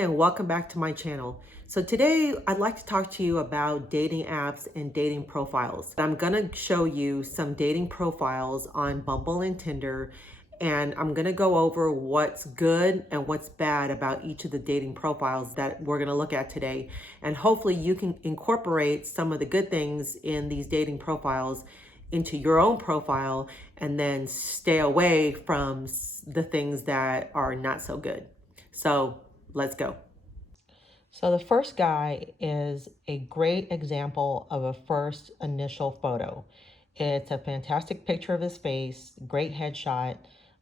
and welcome back to my channel. So today I'd like to talk to you about dating apps and dating profiles. I'm gonna show you some dating profiles on Bumble and Tinder, and I'm gonna go over what's good and what's bad about each of the dating profiles that we're gonna look at today. And hopefully you can incorporate some of the good things in these dating profiles into your own profile and then stay away from the things that are not so good. So let's go. So the first guy is a great example of a first initial photo. It's a fantastic picture of his face, great headshot.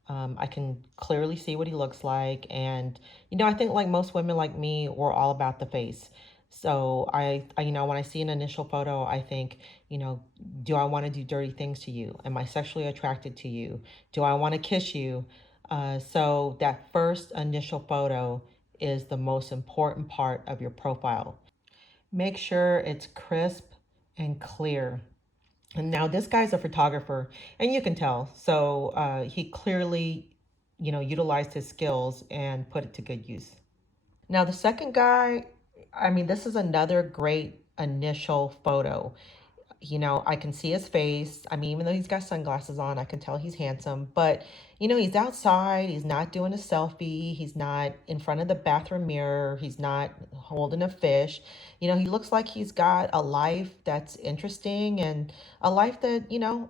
I can clearly see what he looks like. And, I think like most women like me, we're all about the face. So when I see an initial photo, I think, do I want to do dirty things to you? Am I sexually attracted to you? Do I want to kiss you? So that first initial photo is the most important part of your profile. Make sure it's crisp and clear. And now this guy's a photographer, and you can tell. So he clearly, utilized his skills and put it to good use. Now the second guy, this is another great initial photo. I can see his face. Even though he's got sunglasses on, I can tell he's handsome. But, he's outside. He's not doing a selfie. He's not in front of the bathroom mirror. He's not holding a fish. He looks like he's got a life that's interesting and a life that,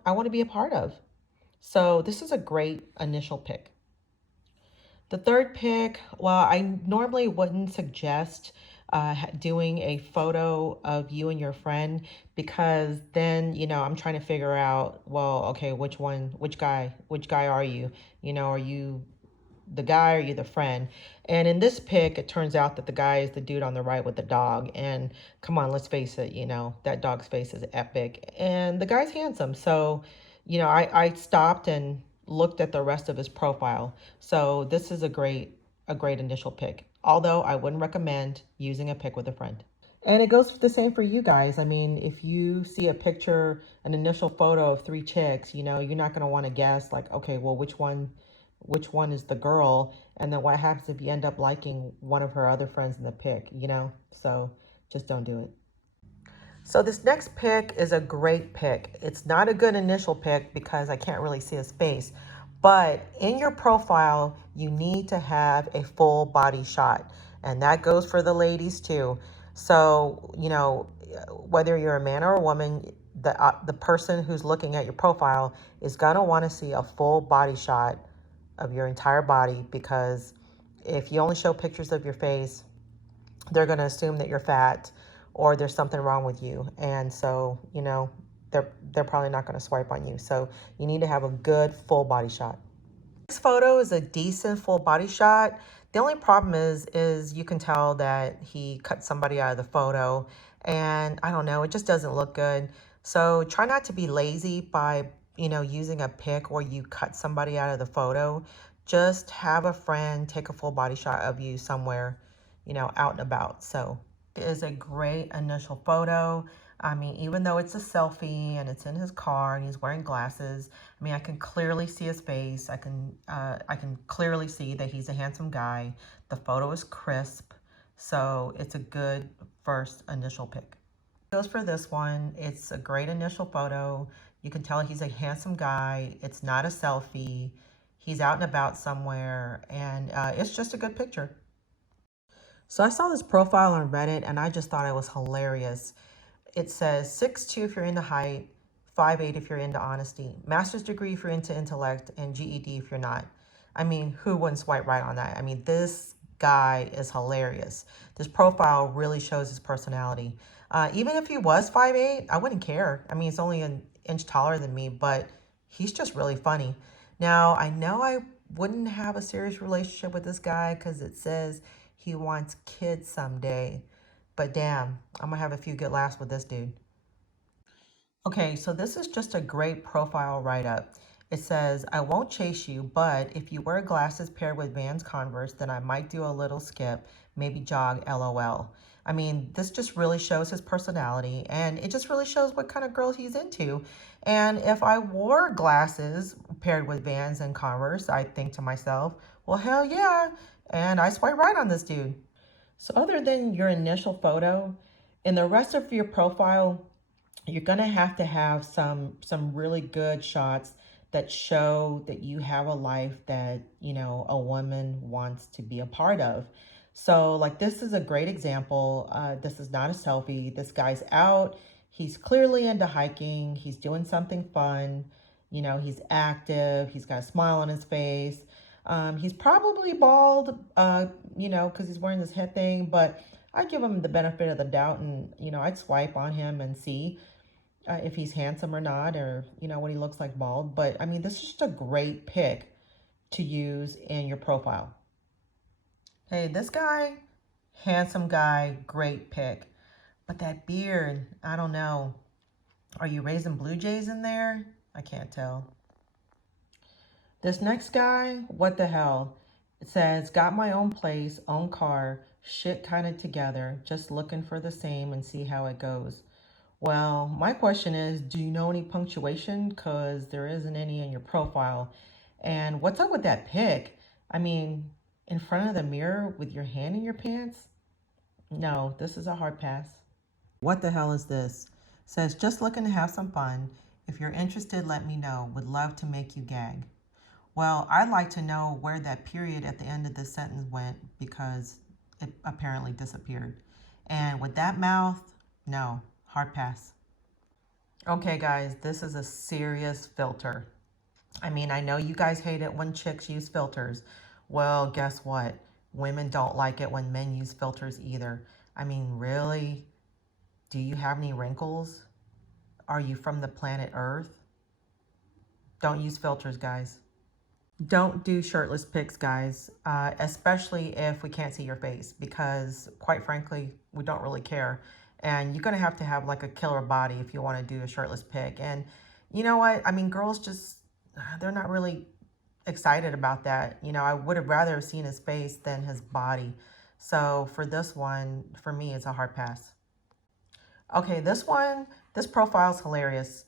I want to be a part of. So this is a great initial pick. The third pick, well, I normally wouldn't suggest doing a photo of you and your friend because then, I'm trying to figure out, well, okay, which guy are you? Are you the guy or are you the friend? And in this pic, it turns out that the guy is the dude on the right with the dog. And come on, let's face it, that dog's face is epic. And the guy's handsome. So, I stopped and looked at the rest of his profile. So this is a great initial pick. Although I wouldn't recommend using a pic with a friend. And it goes the same for you guys. If you see a picture, an initial photo of three chicks, you're not going to want to guess like, okay, well, which one is the girl? And then what happens if you end up liking one of her other friends in the pic, So just don't do it. So this next pick is a great pick. It's not a good initial pick because I can't really see his face. But in your profile, you need to have a full body shot. And that goes for the ladies too. So, whether you're a man or a woman, the person who's looking at your profile is going to want to see a full body shot of your entire body, because if you only show pictures of your face, they're going to assume that you're fat or there's something wrong with you. And so, they're probably not going to swipe on you. So you need to have a good full body shot. This photo is a decent full body shot. The only problem is you can tell that he cut somebody out of the photo, and I don't know, it just doesn't look good. So try not to be lazy by, using a pic where you cut somebody out of the photo. Just have a friend take a full body shot of you somewhere, out and about. So it is a great initial photo. Even though it's a selfie and it's in his car and he's wearing glasses, I can clearly see his face. I can clearly see that he's a handsome guy. The photo is crisp, so it's a good first initial pick. Goes for this one. It's a great initial photo. You can tell he's a handsome guy. It's not a selfie. He's out and about somewhere, and it's just a good picture. So I saw this profile on Reddit, and I just thought it was hilarious. It says 6'2" if you're into height, 5'8" if you're into honesty, master's degree if you're into intellect, and GED if you're not. Who wouldn't swipe right on that? This guy is hilarious. This profile really shows his personality. Even if he was 5'8", I wouldn't care. He's only an inch taller than me, but he's just really funny. Now, I know I wouldn't have a serious relationship with this guy because it says he wants kids someday. But damn, I'm gonna have a few good laughs with this dude. Okay, so this is just a great profile write-up. It says, I won't chase you, but if you wear glasses paired with Vans Converse, then I might do a little skip, maybe jog, LOL. This just really shows his personality, and it just really shows what kind of girl he's into. And if I wore glasses paired with Vans and Converse, I think to myself, well, hell yeah. And I swipe right on this dude. So other than your initial photo, in the rest of your profile, you're going to have some really good shots that show that you have a life that, you know, a woman wants to be a part of. So like this is a great example. This is not a selfie. This guy's out. He's clearly into hiking. He's doing something fun. You know, he's active. He's got a smile on his face. He's probably bald, you know, because he's wearing this head thing, but I give him the benefit of the doubt, and you know, I'd swipe on him and see if he's handsome or not, or you know what he looks like bald. But I mean, this is just a great pic to use in your profile. Hey, this guy, handsome guy, great pic. But that beard, I don't know. Are you raising blue jays in there? I can't tell. This next guy, what the hell? It says, got my own place, own car, shit kind of together, just looking for the same and see how it goes. Well, my question is, do you know any punctuation? Because there isn't any in your profile. And what's up with that pic? I mean, in front of the mirror with your hand in your pants? No, this is a hard pass. What the hell is this? Says, just looking to have some fun. If you're interested, let me know. Would love to make you gag. Well, I'd like to know where that period at the end of the sentence went because it apparently disappeared. And with that mouth, no, hard pass. Okay, guys, this is a serious filter. I mean, I know you guys hate it when chicks use filters. Well, guess what? Women don't like it when men use filters either. I mean, really? Do you have any wrinkles? Are you from the planet Earth? Don't use filters, guys. Don't do shirtless pics, guys, especially if we can't see your face, because quite frankly, we don't really care. And you're going to have like a killer body if you want to do a shirtless pic. And you know what? I mean, girls just, they're not really excited about that. You know, I would have rather have seen his face than his body. So for this one, for me, it's a hard pass. Okay, this profile is hilarious.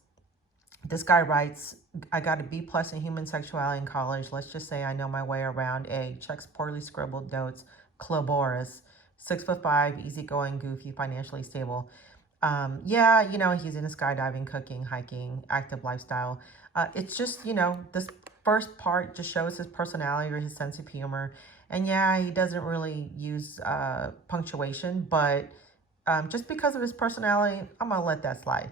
This guy writes, I got a B plus in human sexuality in college. Let's just say I know my way around A. Checks poorly scribbled notes. Cloboris. 6'5", easygoing, goofy, financially stable. Yeah, you know, he's into skydiving, cooking, hiking, active lifestyle. It's just, you know, this first part just shows his personality or his sense of humor. And yeah, he doesn't really use punctuation, but just because of his personality, I'm going to let that slide.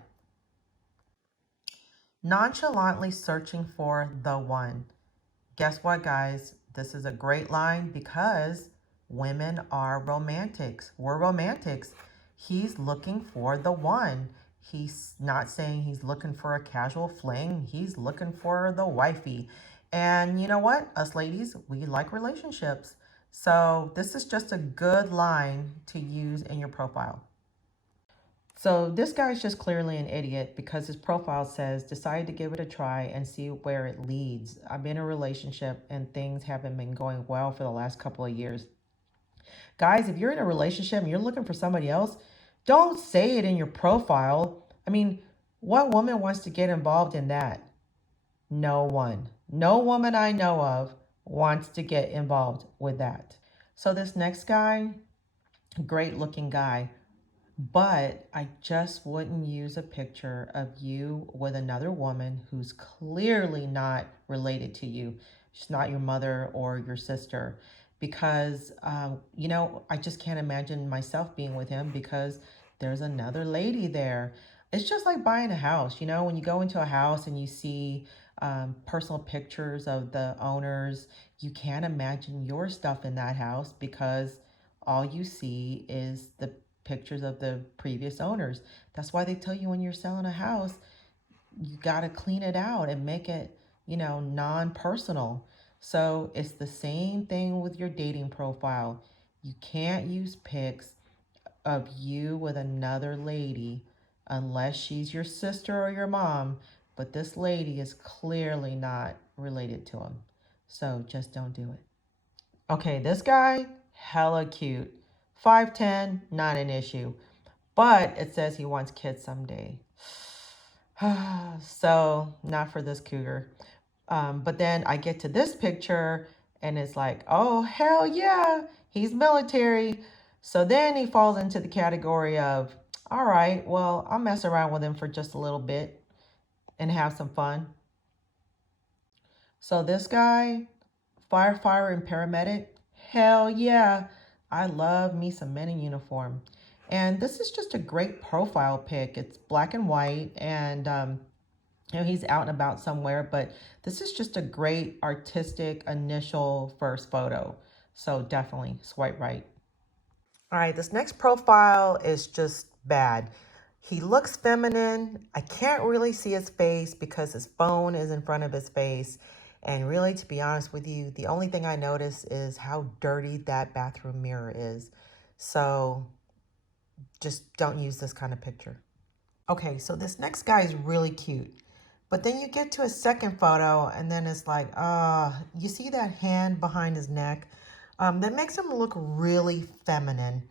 Nonchalantly searching for the one. Guess what, guys? This is a great line because women are romantics. We're romantics. He's looking for the one. He's not saying he's looking for a casual fling. He's looking for the wifey. And you know what? Us ladies, we like relationships. So this is just a good line to use in your profile. So this guy's just clearly an idiot because his profile says, decide to give it a try and see where it leads. I'm in a relationship and things haven't been going well for the last couple of years. Guys, if you're in a relationship and you're looking for somebody else, don't say it in your profile. I mean, what woman wants to get involved in that? No one. No woman I know of wants to get involved with that. So this next guy, great looking guy, but I just wouldn't use a picture of you with another woman who's clearly not related to you. She's not your mother or your sister. Because, you know, I just can't imagine myself being with him because there's another lady there. It's just like buying a house. You know, when you go into a house and you see personal pictures of the owners, you can't imagine your stuff in that house because all you see is the pictures of the previous owners. That's why they tell you when you're selling a house, you got to clean it out and make it, you know, non-personal. So it's the same thing with your dating profile. You can't use pics of you with another lady unless she's your sister or your mom, but this lady is clearly not related to him. So just don't do it. Okay, this guy, hella cute. 5'10", not an issue. But it says he wants kids someday. So, not for this cougar. But then I get to this picture and it's like, oh, hell yeah, he's military. So then he falls into the category of, all right, well, I'll mess around with him for just a little bit and have some fun. So this guy, firefighter and paramedic, hell yeah, I love me some men in uniform. And this is just a great profile pic. It's black and white, and he's out and about somewhere, but this is just a great artistic initial first photo. So definitely swipe right. All right, this next profile is just bad. He looks feminine. I can't really see his face because his phone is in front of his face. And really, to be honest with you, the only thing I notice is how dirty that bathroom mirror is. So just don't use this kind of picture. Okay, so this next guy is really cute. But then you get to a second photo, and then it's like, you see that hand behind his neck? That makes him look really feminine.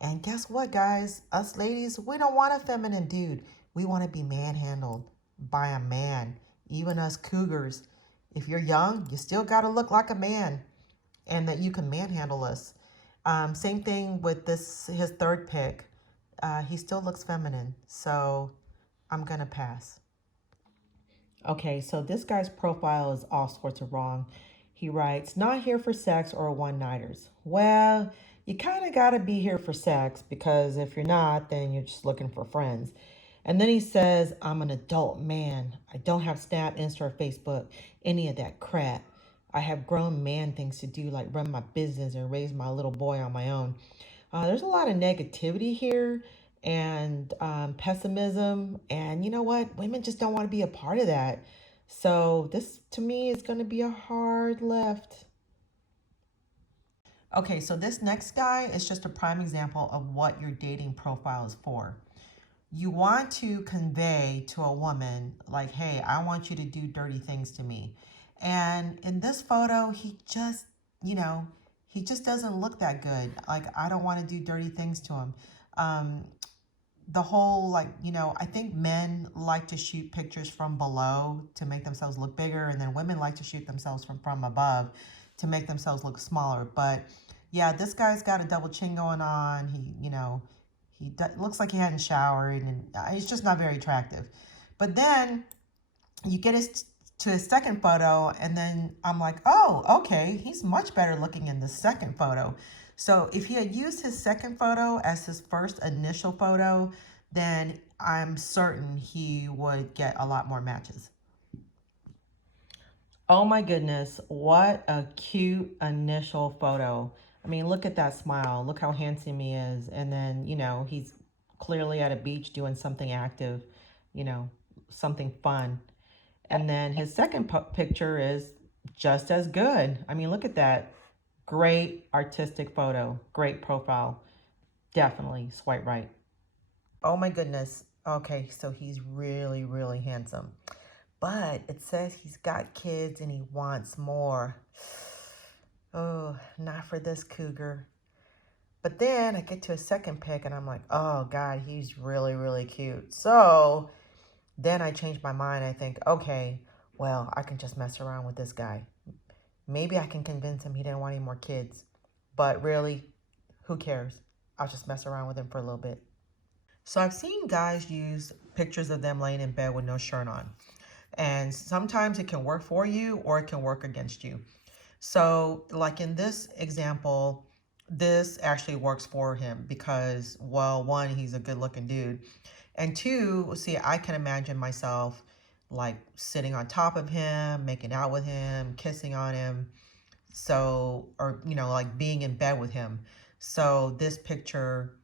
And guess what, guys? Us ladies, we don't want a feminine dude. We want to be manhandled by a man. Even us cougars. If you're young, you still got to look like a man and that you can manhandle us. Same thing with his third pick. He still looks feminine. So I'm going to pass. Okay, so this guy's profile is all sorts of wrong. He writes, not here for sex or one-nighters. Well, you kind of got to be here for sex because if you're not, then you're just looking for friends. And then he says, I'm an adult man. I don't have Snap, Insta, or Facebook, any of that crap. I have grown man things to do, like run my business and raise my little boy on my own. There's a lot of negativity here and pessimism. And you know what? Women just don't want to be a part of that. So this to me is going to be a hard left. Okay, so this next guy is just a prime example of what your dating profile is for. You want to convey to a woman, like, hey, I want you to do dirty things to me. And in this photo, you know, he just doesn't look that good. Like, I don't want to do dirty things to him. Um, the whole, like, I think men like to shoot pictures from below to make themselves look bigger, and then women like to shoot themselves from above to make themselves look smaller. But yeah, this guy's got a double chin going on. Looks like he hadn't showered, and he's just not very attractive. But then you get to his second photo, and then I'm like, oh, okay, he's much better looking in the second photo. So if he had used his second photo as his first initial photo, then I'm certain he would get a lot more matches. Oh my goodness, what a cute initial photo. I mean, look at that smile. Look how handsome he is. And then, he's clearly at a beach doing something active, you know, something fun. And then his second picture is just as good. I mean, look at that. Great artistic photo. Great profile. Definitely swipe right. Oh my goodness. Okay, so he's really, really handsome. But it says he's got kids and he wants more. Oh, not for this cougar. But then I get to a second pick and I'm like, oh God, he's really, really cute. So then I change my mind. I think, okay, well, I can just mess around with this guy. Maybe I can convince him he didn't want any more kids. But really, who cares? I'll just mess around with him for a little bit. So I've seen guys use pictures of them laying in bed with no shirt on. And sometimes it can work for you or it can work against you. So like in this example, this actually works for him because, well, one, he's a good looking dude. And two, see, I can imagine myself like sitting on top of him, making out with him, kissing on him. So, or, like being in bed with him. So this picture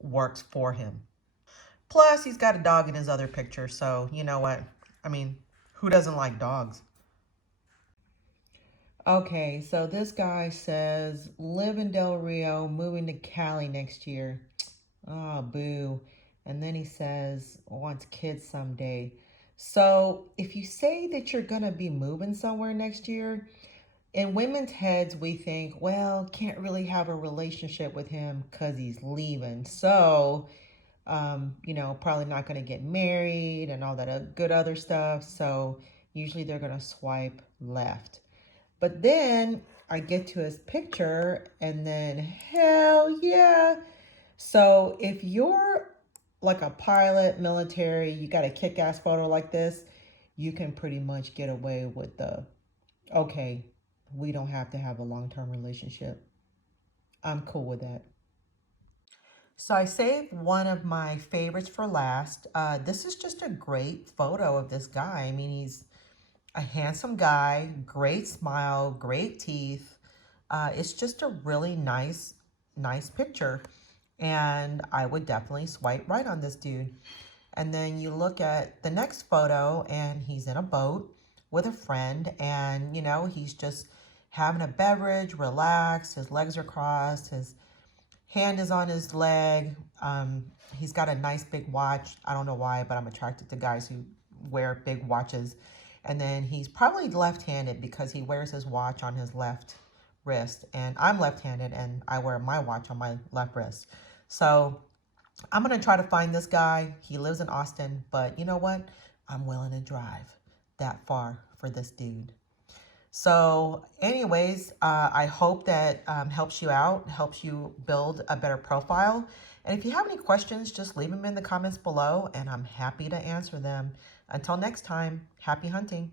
works for him. Plus, he's got a dog in his other picture. So, you know what? I mean, who doesn't like dogs? Okay, so this guy says, live in Del Rio, moving to Cali next year. Oh, boo. And then he says, wants kids someday. So if you say that you're going to be moving somewhere next year, in women's heads, we think, well, can't really have a relationship with him because he's leaving. So, probably not going to get married and all that good other stuff. So usually they're going to swipe left. But then I get to his picture and then hell yeah. So if you're like a pilot, military, you got a kick-ass photo like this, you can pretty much get away with the, okay, we don't have to have a long-term relationship. I'm cool with that. So I saved one of my favorites for last. This is just a great photo of this guy. I mean, he's a handsome guy, great smile, great teeth. It's just a really nice picture. And I would definitely swipe right on this dude. And then you look at the next photo and he's in a boat with a friend and, you know, he's just having a beverage, relaxed, his legs are crossed, his hand is on his leg. He's got a nice big watch. I don't know why, but I'm attracted to guys who wear big watches. And then he's probably left-handed because he wears his watch on his left wrist. And I'm left-handed and I wear my watch on my left wrist. So I'm going to try to find this guy. He lives in Austin, but you know what? I'm willing to drive that far for this dude. So anyways, I hope that helps you out, helps you build a better profile. And if you have any questions, just leave them in the comments below and I'm happy to answer them. Until next time, happy hunting.